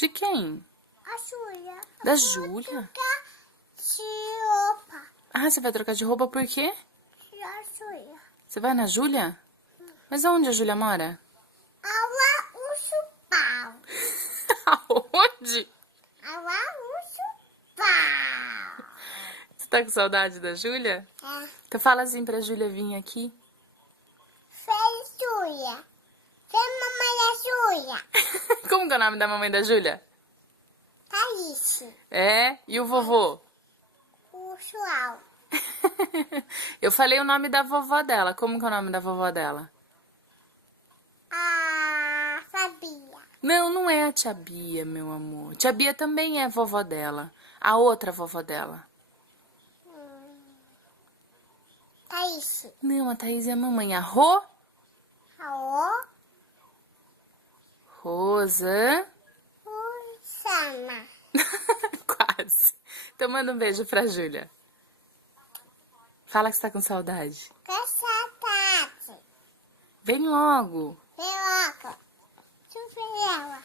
De quem? A Júlia. Da Júlia? De roupa. Ah, você vai trocar de roupa por quê? A Júlia. Você vai na Júlia? Mas aonde a Júlia mora? Aula o chupau. Aonde? Aula o chupau. Você tá com saudade da Júlia? É. Então fala assim pra Júlia vir aqui. Fez Júlia. Fez mamãe da Júlia. Como que é o nome da mamãe da Júlia? Thaís. É? E o vovô? O João. Eu falei o nome da vovó dela. Como que é o nome da vovó dela? A Fabia. Não, não é a tia Bia, meu amor. Tia Bia também é vovó dela. A outra vovó dela. Thaís. Não, a Thaís é a mamãe. A Rô? Alô. Rosa. Sana. Quase. Então manda um beijo pra Júlia. Fala que você tá com saudade. Que saudade. Vem logo. Vem logo. Deixa eu ver ela.